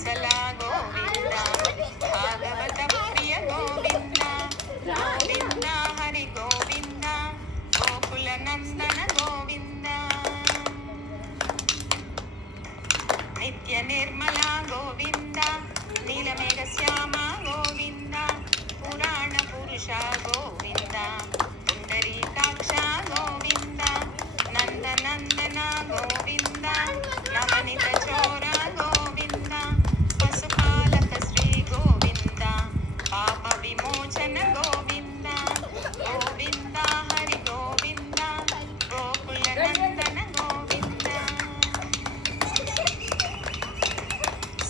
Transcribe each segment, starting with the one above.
సలా గోవింద భాగవత ప్రియ గోవింద గోవింద హరి గోవింద గోకుల నందన గోవింద నిత్య నిర్మల గోవింద నీలమేఘ శ్యామ గోవింద పురాణ పురుష గోవింద పుండరీకాక్ష గోవింద నందనందన గోవింద నవనిత చోర గోవింద పశుపాలక శ్రీ గోవింద పాప విమోచన గోవింద గోవింద హరి గోవింద గోకుల నందన గోవింద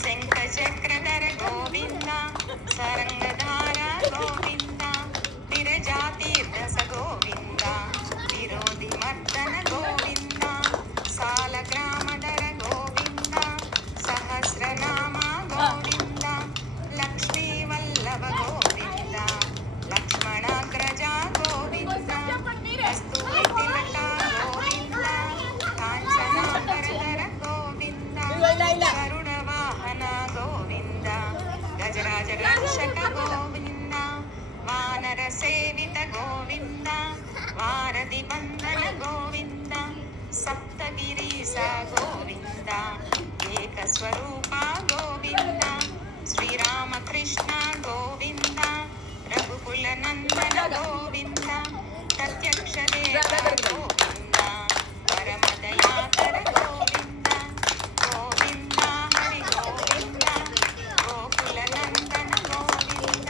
శంఖ చక్రధర గోవింద సరంగధార గోవింద విరజాతీర్థ గోవింద విరోధి మర్దన గోవింద సాలగ్రామధర గోవింద సహస్రనామ గోవింద లక్ష్మీ వల్లభ గోవింద లక్ష్మణాగ్రజ గోవింద కస్తూరి తిలక గోవింద కాంచనాకరధర గోవింద గరుడ వాహన గోవింద గజరాజ రక్షక గోవింద వానర సేవిత గోవింద వారధి బంధన గోవింద సప్తగిరీశ గోవింద ఏకస్వరూప గోవింద శ్రీరామకృష్ణ గోవింద రఘుకుల నందన గోవింద ప్రత్యక్ష దేవ గోవింద పరమదయాకర గోవింద గోవింద హరి గోవింద గోకుల నందన గోవింద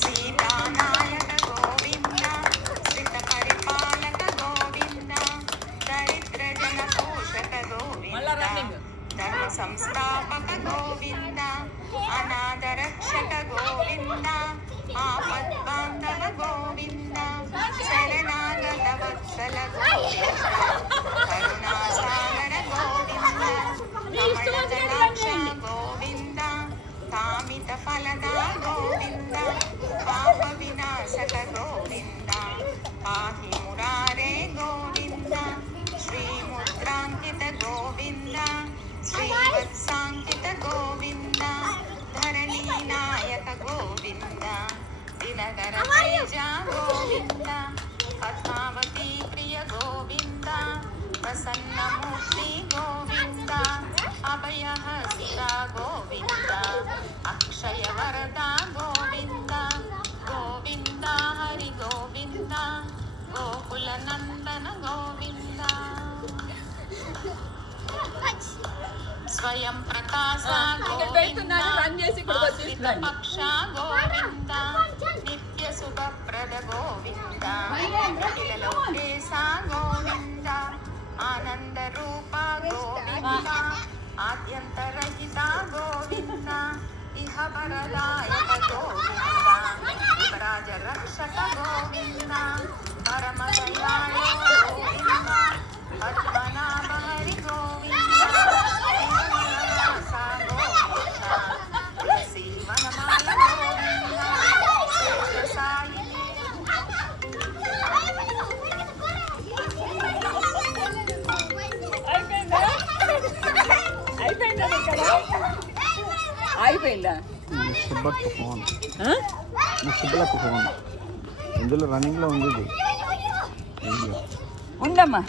సీతానాయక గోవింద శ్రిత పరిపాలక గోవింద దరిద్ర జన పోషక గోవింద ధర్మ సంస్థాపక గోవింద అనాథ రక్షక గోవింద ఆపద్బాంధవ గోవింద శరణాగత వత్సల గోవింద కరుణాసాగర గోవింద కమలదలాక్ష గోవింద కామిత ఫలద గోవింద పాప వినాశక గోవింద పాహి మురారే గోవింద శ్రీముద్రాంకిత గోవింద శ్రీవత్సాంకిత గోవింద ధరణీ నాయక గోవింద దినకర తేజ గోవింద పద్మావతి ప్రియ గోవింద ప్రసన్నమూర్తి గోవింద అభయహస్త గోవింద అక్షయ వరద గోవింద గోవింద హరి గోవింద గోకుల నందన గోవింద స్వయం ప్రకాశ గోవింద ఆశ్రిత పక్ష గోవింద నిత్య శుభప్రద గోవింద అఖిల లోకేశ గోవింద ఆనంద రూప గోవింద ఆద్యంతరహిత గోవింద ఇహ వరదాయక గోవింద యువరాజ రక్షక గోవింద పరమదయాళు గోవింద పద్మనాభ హరి గోవింద శ్రీనివాస గోవింద తులసి వనమాల గోవింద శేషసాయిని అయిపోయిందా ఫోన్ ఫోన్ ఇందులో రన్నింగ్లో ఉంది ఉందమ్మా.